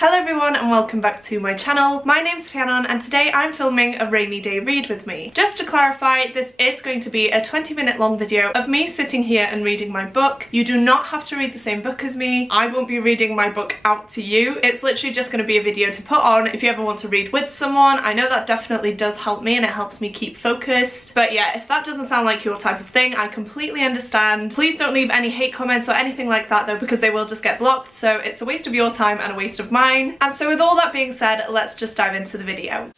Hello everyone and welcome back to my channel. My name's Rhiannon and today I'm filming a rainy day read with me. Just to clarify, this is going to be a 20-minute long video of me sitting here and reading my book. You do not have to read the same book as me. I won't be reading my book out to you. It's literally just going to be a video to put on if you ever want to read with someone. I know that definitely does help me and it helps me keep focused. But yeah, if that doesn't sound like your type of thing, I completely understand. Please don't leave any hate comments or anything like that though, because they will just get blocked. So it's a waste of your time and a waste of mine. And so with all that being said, let's just dive into the video.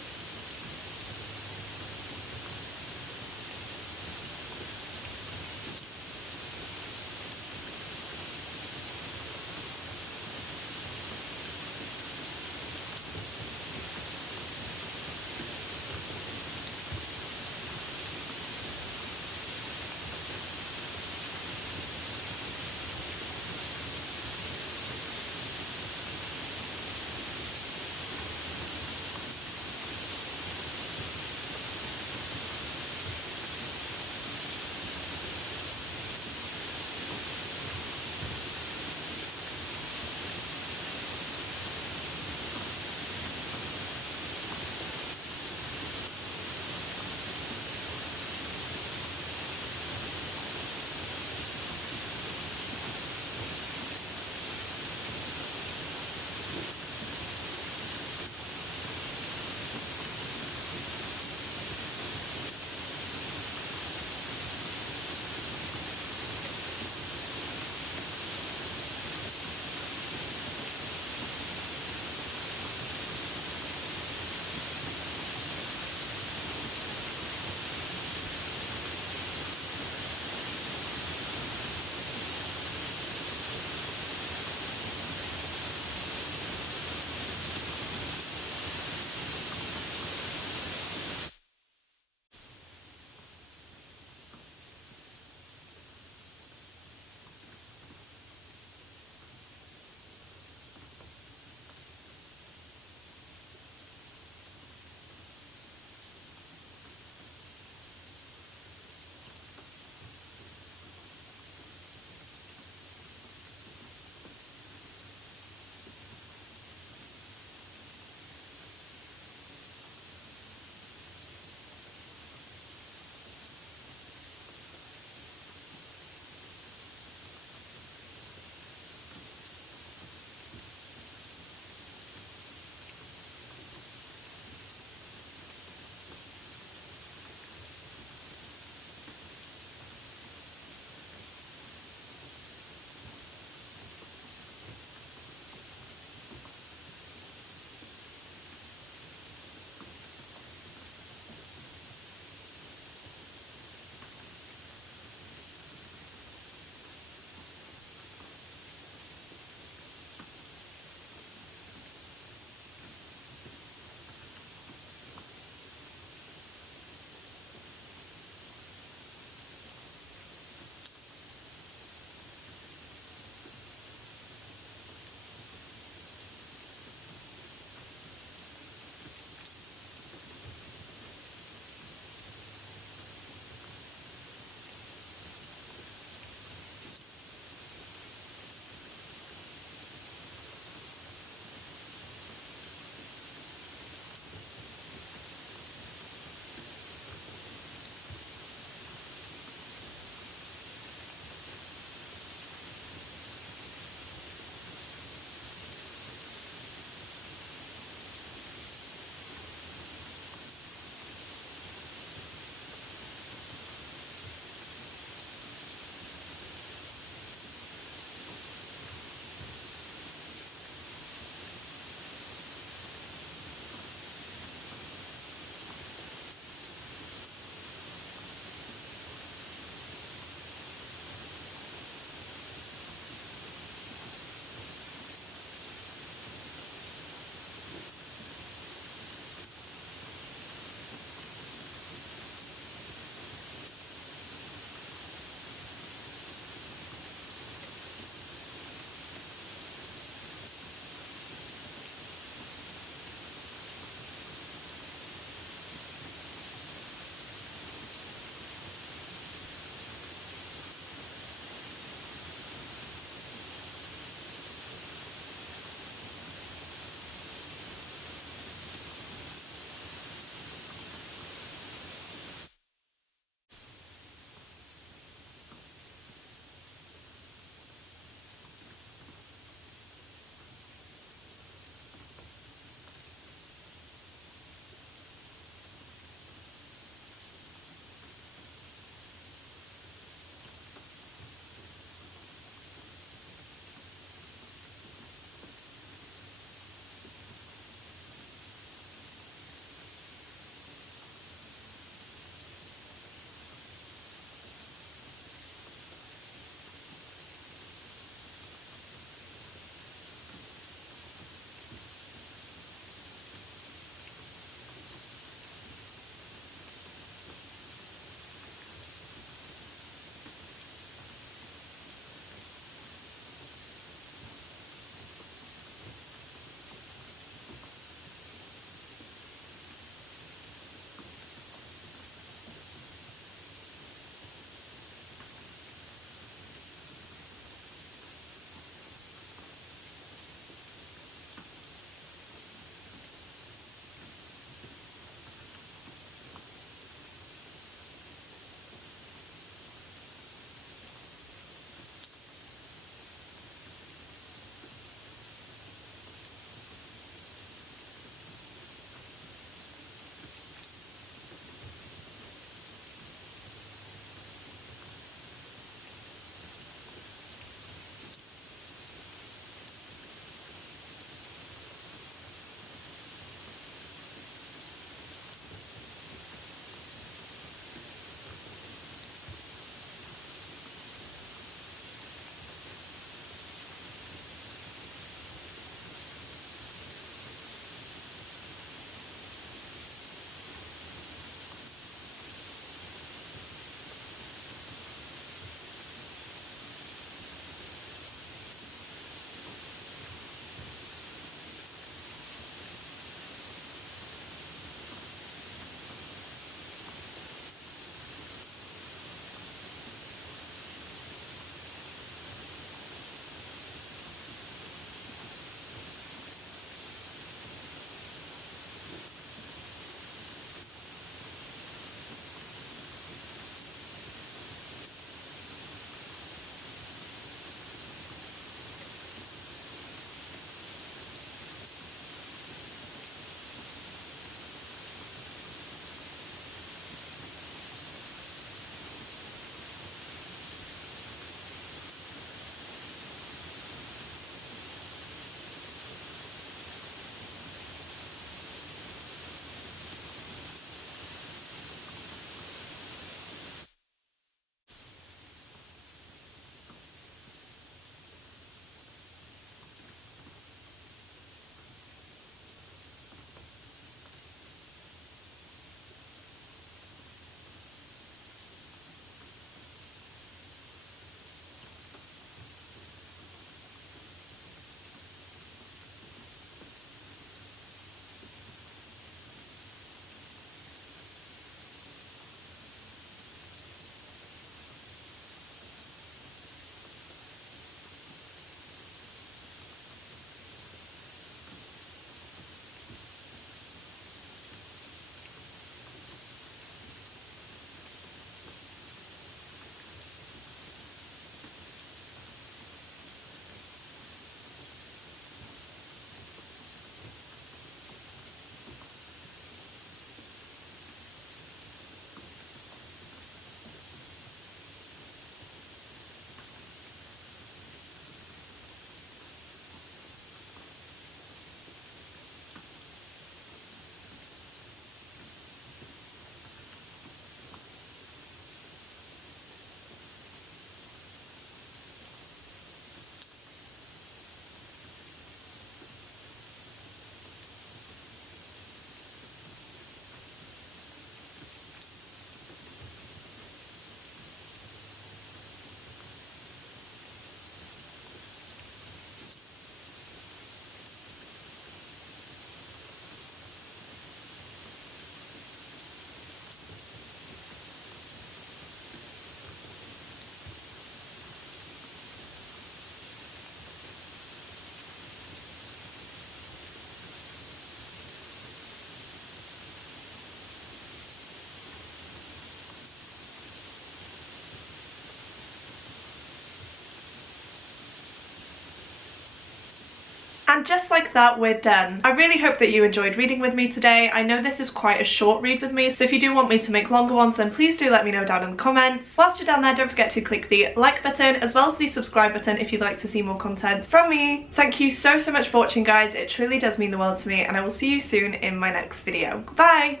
And just like that, we're done. I really hope that you enjoyed reading with me today. I know this is quite a short read with me, so if you do want me to make longer ones, then please do let me know down in the comments. Whilst you're down there, don't forget to click the like button as well as the subscribe button if you'd like to see more content from me. Thank you so much for watching, guys. It truly does mean the world to me, and I will see you soon in my next video. Bye!